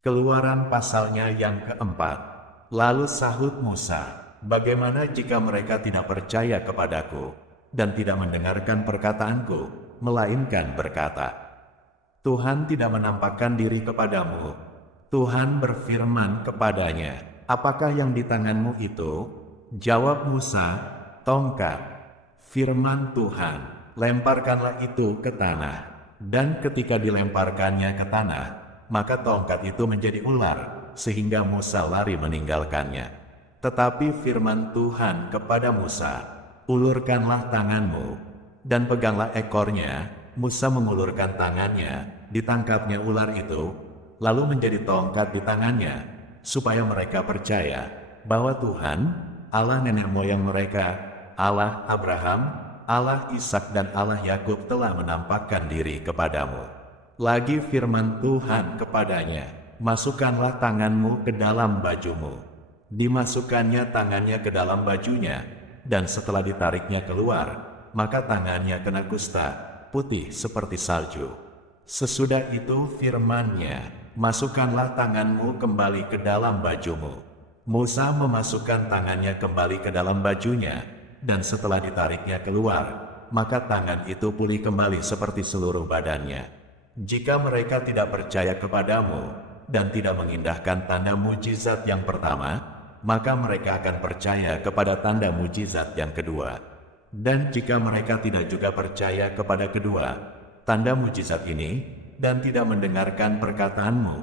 Keluaran pasalnya yang keempat. Lalu sahut Musa, "Bagaimana jika mereka tidak percaya kepadaku, dan tidak mendengarkan perkataanku, melainkan berkata, 'Tuhan tidak menampakkan diri kepadamu.'" Tuhan berfirman kepadanya, "Apakah yang di tanganmu itu?" Jawab Musa, "Tongkat." Firman Tuhan, "Lemparkanlah itu ke tanah." Dan ketika dilemparkannya ke tanah, maka tongkat itu menjadi ular, sehingga Musa lari meninggalkannya. Tetapi firman Tuhan kepada Musa, "Ulurkanlah tanganmu, dan peganglah ekornya." Musa mengulurkan tangannya, ditangkapnya ular itu, lalu menjadi tongkat di tangannya, supaya mereka percaya bahwa Tuhan, Allah nenek moyang mereka, Allah Abraham, Allah Ishak dan Allah Yakub telah menampakkan diri kepadamu. Lagi firman Tuhan kepadanya, "Masukkanlah tanganmu ke dalam bajumu." Dimasukkannya tangannya ke dalam bajunya, dan setelah ditariknya keluar, maka tangannya kena kusta, putih seperti salju. Sesudah itu firman-Nya, "Masukkanlah tanganmu kembali ke dalam bajumu." Musa memasukkan tangannya kembali ke dalam bajunya, dan setelah ditariknya keluar, maka tangan itu pulih kembali seperti seluruh badannya. Jika mereka tidak percaya kepadamu, dan tidak mengindahkan tanda mujizat yang pertama, maka mereka akan percaya kepada tanda mujizat yang kedua. Dan jika mereka tidak juga percaya kepada kedua tanda mujizat ini, dan tidak mendengarkan perkataanmu,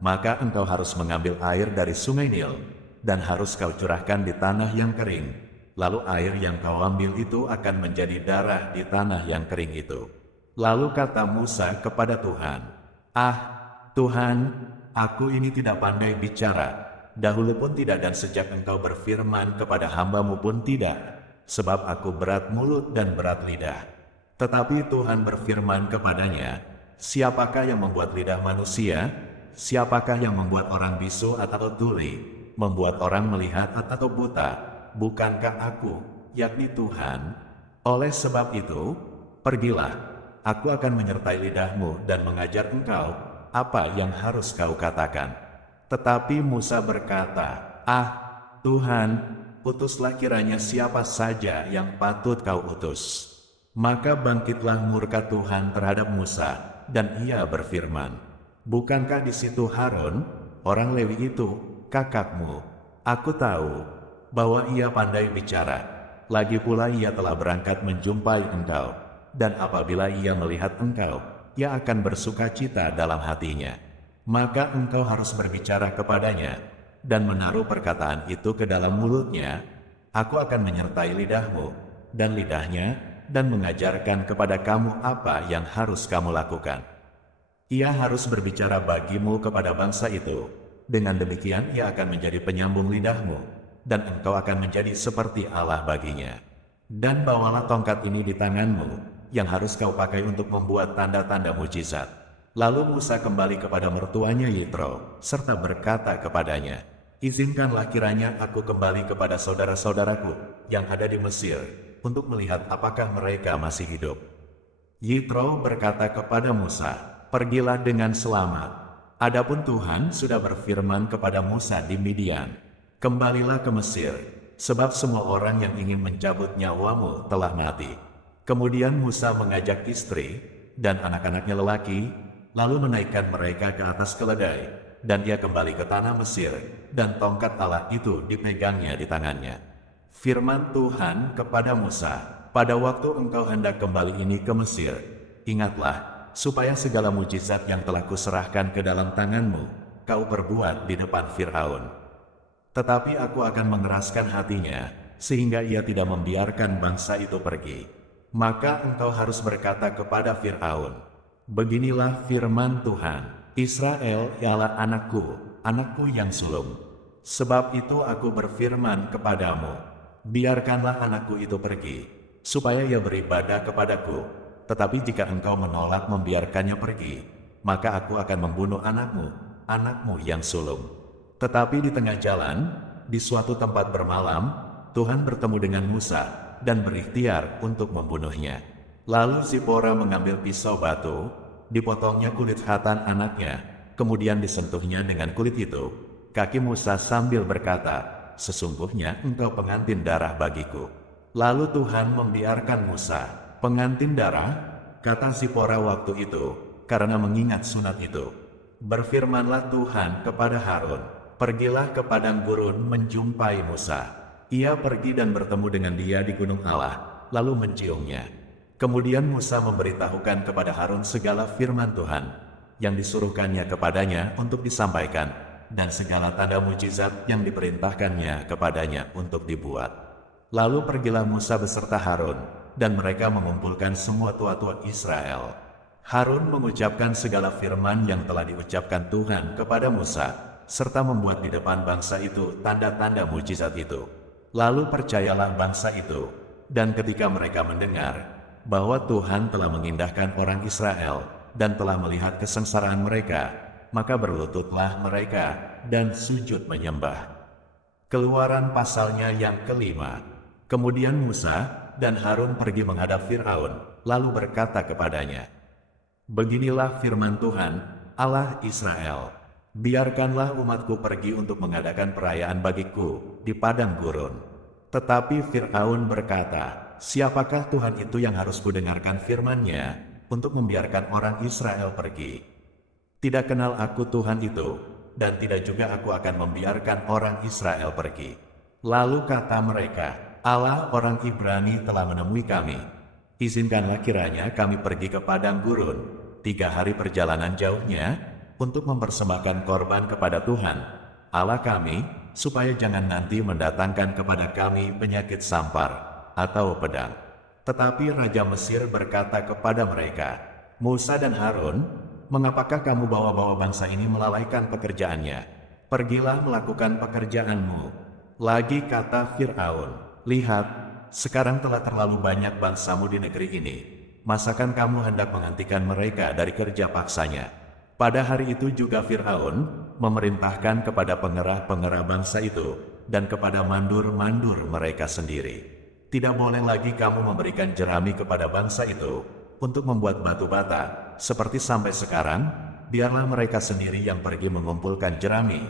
maka engkau harus mengambil air dari sungai Nil, dan harus kau curahkan di tanah yang kering. Lalu air yang kau ambil itu akan menjadi darah di tanah yang kering itu. Lalu kata Musa kepada Tuhan, "Ah, Tuhan, aku ini tidak pandai bicara, dahulu pun tidak dan sejak engkau berfirman kepada hamba-Mu pun tidak, sebab aku berat mulut dan berat lidah." Tetapi Tuhan berfirman kepadanya, "Siapakah yang membuat lidah manusia? Siapakah yang membuat orang bisu atau tuli, membuat orang melihat atau buta? Bukankah aku, yakni Tuhan? Oleh sebab itu, pergilah, aku akan menyertai lidahmu dan mengajar engkau apa yang harus kau katakan." Tetapi Musa berkata, "Ah, Tuhan, utuslah kiranya siapa saja yang patut kau utus." Maka bangkitlah murka Tuhan terhadap Musa, dan ia berfirman, "Bukankah di situ Harun, orang Lewi itu, kakakmu? Aku tahu bahwa ia pandai bicara. Lagi pula ia telah berangkat menjumpai engkau, dan apabila ia melihat engkau, ia akan bersuka cita dalam hatinya. Maka engkau harus berbicara kepadanya, dan menaruh perkataan itu ke dalam mulutnya. Aku akan menyertai lidahmu, dan lidahnya, dan mengajarkan kepada kamu apa yang harus kamu lakukan. Ia harus berbicara bagimu kepada bangsa itu. Dengan demikian ia akan menjadi penyambung lidahmu, dan engkau akan menjadi seperti Allah baginya. Dan bawalah tongkat ini di tanganmu, yang harus kau pakai untuk membuat tanda-tanda mujizat." Lalu Musa kembali kepada mertuanya Yitro, serta berkata kepadanya, "Izinkanlah kiranya aku kembali kepada saudara-saudaraku yang ada di Mesir, untuk melihat apakah mereka masih hidup." Yitro berkata kepada Musa, "Pergilah dengan selamat. Adapun Tuhan sudah berfirman kepada Musa di Midian, 'Kembalilah ke Mesir, sebab semua orang yang ingin mencabut nyawamu telah mati.'" Kemudian Musa mengajak istri dan anak-anaknya lelaki, lalu menaikkan mereka ke atas keledai, dan ia kembali ke tanah Mesir, dan tongkat Allah itu dipegangnya di tangannya. Firman Tuhan kepada Musa, "Pada waktu engkau hendak kembali ini ke Mesir, ingatlah, supaya segala mujizat yang telah kuserahkan ke dalam tanganmu, kau perbuat di depan Fir'aun. Tetapi aku akan mengeraskan hatinya, sehingga ia tidak membiarkan bangsa itu pergi. Maka engkau harus berkata kepada Fir'aun, 'Beginilah firman Tuhan, Israel ialah anakku, anakku yang sulung. Sebab itu aku berfirman kepadamu, biarkanlah anakku itu pergi, supaya ia beribadah kepadaku. Tetapi jika engkau menolak membiarkannya pergi, maka aku akan membunuh anakmu, anakmu yang sulung.' Tetapi di tengah jalan, di suatu tempat bermalam, Tuhan bertemu dengan Musa, dan berikhtiar untuk membunuhnya. Lalu Zipora mengambil pisau batu, dipotongnya kulit khatan anaknya, kemudian disentuhnya dengan kulit itu kaki Musa sambil berkata, "Sesungguhnya engkau pengantin darah bagiku." Lalu Tuhan membiarkan Musa. "Pengantin darah," kata Zipora waktu itu, karena mengingat sunat itu. Berfirmanlah Tuhan kepada Harun, "Pergilah ke padang gurun menjumpai Musa." Ia pergi dan bertemu dengan dia di gunung Allah, lalu menciumnya. Kemudian Musa memberitahukan kepada Harun segala firman Tuhan yang disuruhkannya kepadanya untuk disampaikan, dan segala tanda mujizat yang diperintahkannya kepadanya untuk dibuat. Lalu pergilah Musa beserta Harun, dan mereka mengumpulkan semua tua-tua Israel. Harun mengucapkan segala firman yang telah diucapkan Tuhan kepada Musa, serta membuat di depan bangsa itu tanda-tanda mujizat itu. Lalu percayalah bangsa itu, dan ketika mereka mendengar bahwa Tuhan telah mengindahkan orang Israel dan telah melihat kesengsaraan mereka, maka berlututlah mereka dan sujud menyembah. Keluaran pasalnya yang kelima. Kemudian Musa dan Harun pergi menghadap Firaun, lalu berkata kepadanya, "Beginilah firman Tuhan, Allah Israel, biarkanlah umatku pergi untuk mengadakan perayaan bagiku di padang gurun." Tetapi Firaun berkata, "Siapakah Tuhan itu yang harus kudengarkan firman-Nya untuk membiarkan orang Israel pergi? Tidak kenal aku Tuhan itu, dan tidak juga aku akan membiarkan orang Israel pergi." Lalu kata mereka, "Allah orang Ibrani telah menemui kami. Izinkanlah kiranya kami pergi ke padang gurun, 3 hari perjalanan jauhnya, untuk mempersembahkan korban kepada Tuhan, Allah kami, supaya jangan nanti mendatangkan kepada kami penyakit sampar atau pedang." Tetapi Raja Mesir berkata kepada mereka, "Musa dan Harun, mengapakah kamu bawa-bawa bangsa ini melalaikan pekerjaannya? Pergilah melakukan pekerjaanmu." Lagi kata Firaun, "Lihat, sekarang telah terlalu banyak bangsamu di negeri ini. Masakan kamu hendak menghentikan mereka dari kerja paksanya?" Pada hari itu juga Firaun memerintahkan kepada pengerah-pengerah bangsa itu dan kepada mandur-mandur mereka sendiri, "Tidak boleh lagi kamu memberikan jerami kepada bangsa itu untuk membuat batu bata, seperti sampai sekarang. Biarlah mereka sendiri yang pergi mengumpulkan jerami.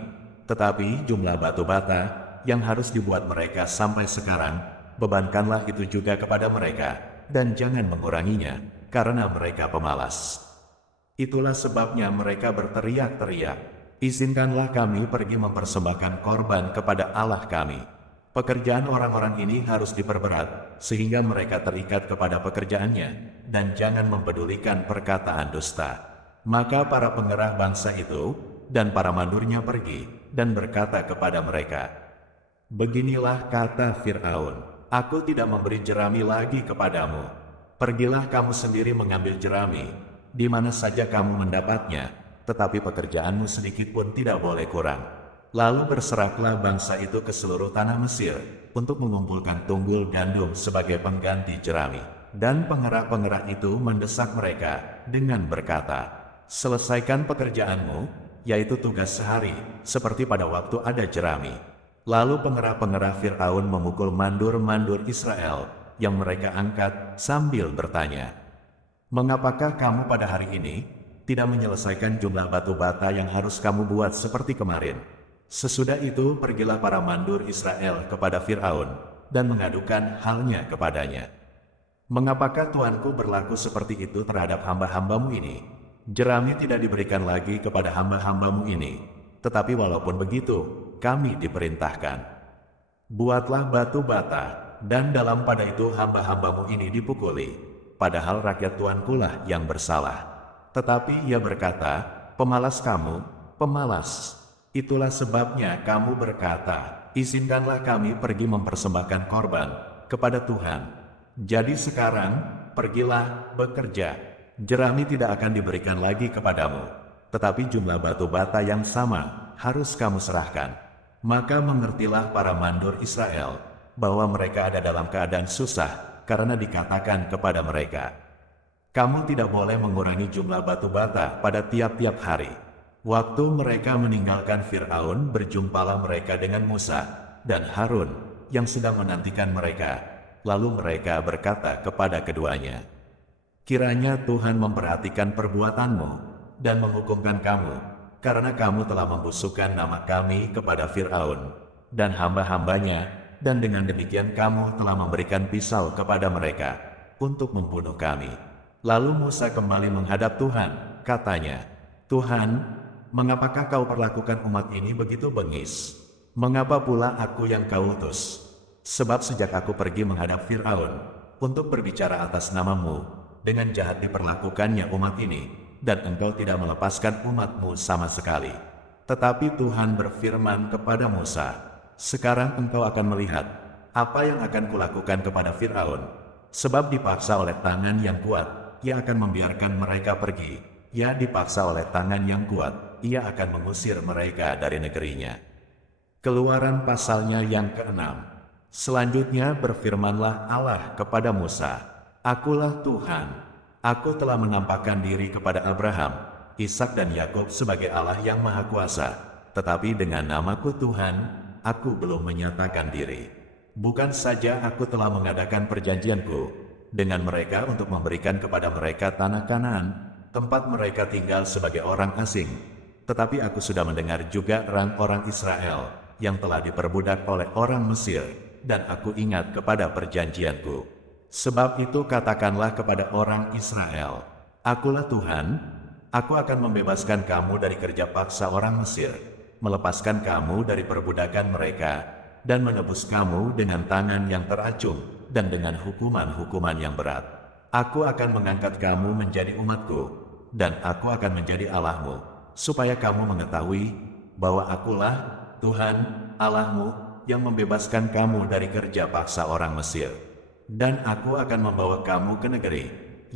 Tetapi jumlah batu bata yang harus dibuat mereka sampai sekarang, bebankanlah itu juga kepada mereka, dan jangan menguranginya, karena mereka pemalas." Itulah sebabnya mereka berteriak-teriak, "Izinkanlah kami pergi mempersembahkan korban kepada Allah kami." Pekerjaan orang-orang ini harus diperberat, sehingga mereka terikat kepada pekerjaannya, dan jangan mempedulikan perkataan dusta. Maka para pengerah bangsa itu dan para mandurnya pergi dan berkata kepada mereka, "Beginilah kata Firaun, aku tidak memberi jerami lagi kepadamu. Pergilah kamu sendiri mengambil jerami, di mana saja kamu mendapatnya, tetapi pekerjaanmu sedikit pun tidak boleh kurang." Lalu berseraklah bangsa itu ke seluruh tanah Mesir untuk mengumpulkan tunggul gandum sebagai pengganti jerami. Dan pengerah-pengerah itu mendesak mereka dengan berkata, "Selesaikan pekerjaanmu, yaitu tugas sehari, seperti pada waktu ada jerami." Lalu pengerah-pengerah Firaun memukul mandur-mandur Israel yang mereka angkat sambil bertanya, "Mengapakah kamu pada hari ini tidak menyelesaikan jumlah batu bata yang harus kamu buat seperti kemarin?" Sesudah itu pergilah para mandur Israel kepada Firaun dan mengadukan halnya kepadanya. "Mengapakah Tuanku berlaku seperti itu terhadap hamba-hambamu ini? Jerami tidak diberikan lagi kepada hamba-hambamu ini, tetapi walaupun begitu, kami diperintahkan. Buatlah batu bata, dan dalam pada itu hamba-hambamu ini dipukuli, padahal rakyat Tuankulah yang bersalah." Tetapi ia berkata, "Pemalas kamu, pemalas. Itulah sebabnya kamu berkata, 'Izinkanlah kami pergi mempersembahkan korban kepada Tuhan.' Jadi sekarang, pergilah bekerja. Jerami tidak akan diberikan lagi kepadamu, tetapi jumlah batu bata yang sama harus kamu serahkan." Maka mengertilah para mandur Israel bahwa mereka ada dalam keadaan susah, karena dikatakan kepada mereka, "Kamu tidak boleh mengurangi jumlah batu bata pada tiap-tiap hari." Waktu mereka meninggalkan Firaun, berjumpalah mereka dengan Musa dan Harun yang sedang menantikan mereka. Lalu mereka berkata kepada keduanya, "Kiranya Tuhan memperhatikan perbuatanmu dan menghukumkan kamu, karena kamu telah membusukkan nama kami kepada Fir'aun dan hamba-hambanya, dan dengan demikian kamu telah memberikan pisau kepada mereka untuk membunuh kami. Lalu Musa kembali menghadap Tuhan, katanya, Tuhan, mengapakah kau perlakukan umat ini begitu bengis? Mengapa pula aku yang kau utus? Sebab sejak aku pergi menghadap Fir'aun untuk berbicara atas namamu, dengan jahat diperlakukannya umat ini, dan engkau tidak melepaskan umatmu sama sekali. Tetapi Tuhan berfirman kepada Musa, sekarang engkau akan melihat apa yang akan kulakukan kepada Fir'aun, sebab dipaksa oleh tangan yang kuat, ia akan membiarkan mereka pergi. Ya, dipaksa oleh tangan yang kuat, ia akan mengusir mereka dari negerinya. Keluaran pasalnya yang ke-6. Selanjutnya berfirmanlah Allah kepada Musa, Akulah Tuhan. Aku telah menampakkan diri kepada Abraham, Ishak dan Yakub sebagai Allah yang Maha Kuasa, tetapi dengan namaku Tuhan, aku belum menyatakan diri. Bukan saja aku telah mengadakan perjanjianku dengan mereka untuk memberikan kepada mereka tanah Kanaan, tempat mereka tinggal sebagai orang asing, tetapi aku sudah mendengar juga orang Israel yang telah diperbudak oleh orang Mesir, dan aku ingat kepada perjanjianku. Sebab itu katakanlah kepada orang Israel, Akulah Tuhan, aku akan membebaskan kamu dari kerja paksa orang Mesir, melepaskan kamu dari perbudakan mereka, dan menebus kamu dengan tangan yang teracung, dan dengan hukuman-hukuman yang berat. Aku akan mengangkat kamu menjadi umatku, dan aku akan menjadi Allahmu, supaya kamu mengetahui bahwa akulah Tuhan Allahmu yang membebaskan kamu dari kerja paksa orang Mesir. Dan aku akan membawa kamu ke negeri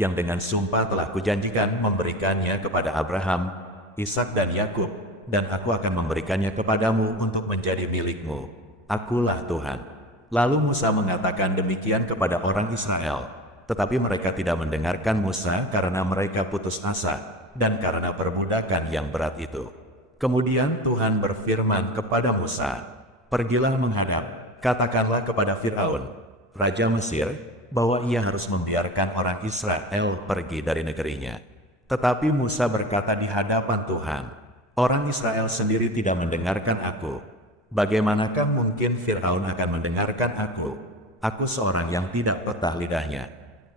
yang dengan sumpah telah kujanjikan memberikannya kepada Abraham, Ishak dan Yakub, dan aku akan memberikannya kepadamu untuk menjadi milikmu. Akulah Tuhan. Lalu Musa mengatakan demikian kepada orang Israel, tetapi mereka tidak mendengarkan Musa karena mereka putus asa dan karena perbudakan yang berat itu. Kemudian Tuhan berfirman kepada Musa, Pergilah menghadap, katakanlah kepada Fir'aun, Raja Mesir, bahwa ia harus membiarkan orang Israel pergi dari negerinya. Tetapi Musa berkata di hadapan Tuhan, Orang Israel sendiri tidak mendengarkan aku. Bagaimanakah mungkin Fir'aun akan mendengarkan aku? Aku seorang yang tidak petah lidahnya.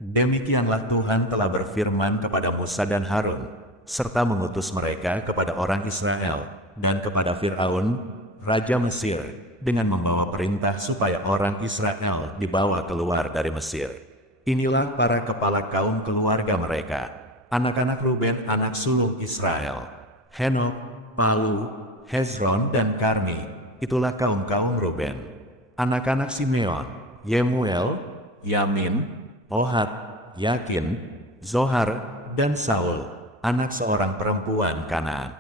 Demikianlah Tuhan telah berfirman kepada Musa dan Harun, serta mengutus mereka kepada orang Israel dan kepada Fir'aun, Raja Mesir, dengan membawa perintah supaya orang Israel dibawa keluar dari Mesir. Inilah para kepala kaum keluarga mereka, anak-anak Ruben anak sulung Israel, Henok, Palu, Hezron dan Karmi, itulah kaum-kaum Ruben. Anak-anak Simeon, Yemuel, Yamin, Ohat, Yakin, Zohar, dan Saul, anak seorang perempuan Kanaan.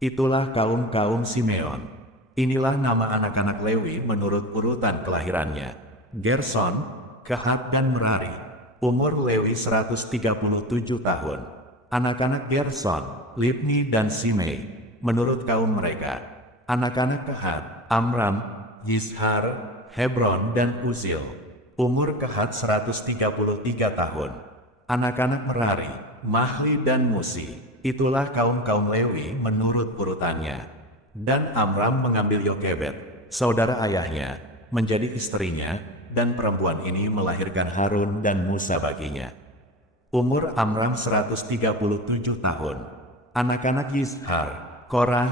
Itulah kaum-kaum Simeon. Inilah nama anak-anak Lewi menurut urutan kelahirannya. Gerson, Kehat dan Merari. Umur Lewi 137 tahun. Anak-anak Gerson, Libni dan Simei, menurut kaum mereka. Anak-anak Kehat, Amram, Yishar, Hebron dan Uzil. Umur Kehat 133 tahun. Anak-anak Merari, Mahli dan Musi. Itulah kaum-kaum Lewi menurut urutannya. Dan Amram mengambil Yokebed, saudara ayahnya, menjadi istrinya, dan perempuan ini melahirkan Harun dan Musa baginya. Umur Amram 137 tahun. Anak-anak Yishar, Korah,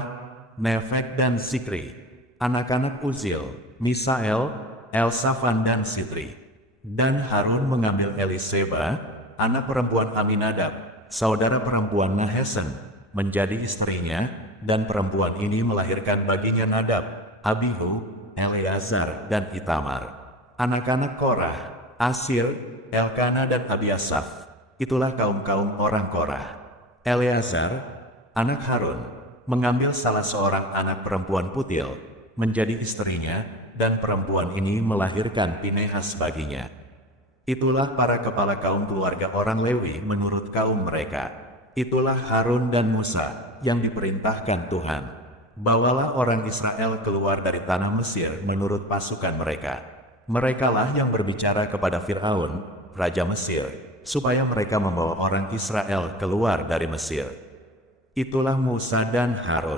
Nefek dan Zikri. Anak-anak Uzil, Misael, Elsafan dan Sitri. Dan Harun mengambil Eliseba, anak perempuan Aminadab, saudara perempuan Nahesen, menjadi istrinya, dan perempuan ini melahirkan baginya Nadab, Abihu, Eleazar, dan Itamar. Anak-anak Korah, Asir, Elkana dan Abiasaf, itulah kaum-kaum orang Korah. Eleazar, anak Harun, mengambil salah seorang anak perempuan Putil, menjadi istrinya, dan perempuan ini melahirkan Pinehas baginya. Itulah para kepala kaum keluarga orang Lewi menurut kaum mereka. Itulah Harun dan Musa yang diperintahkan Tuhan. Bawalah orang Israel keluar dari tanah Mesir menurut pasukan mereka. Merekalah yang berbicara kepada Fir'aun, Raja Mesir, supaya mereka membawa orang Israel keluar dari Mesir. Itulah Musa dan Harun.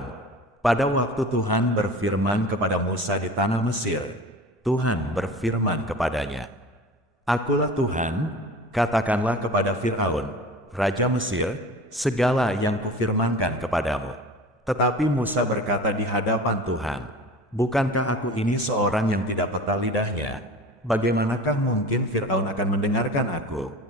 Pada waktu Tuhan berfirman kepada Musa di tanah Mesir, Tuhan berfirman kepadanya, "Akulah Tuhan, katakanlah kepada Firaun, Raja Mesir, segala yang kufirmankan kepadamu." Tetapi Musa berkata di hadapan Tuhan, "Bukankah aku ini seorang yang tidak peta lidahnya? Bagaimanakah mungkin Firaun akan mendengarkan aku?"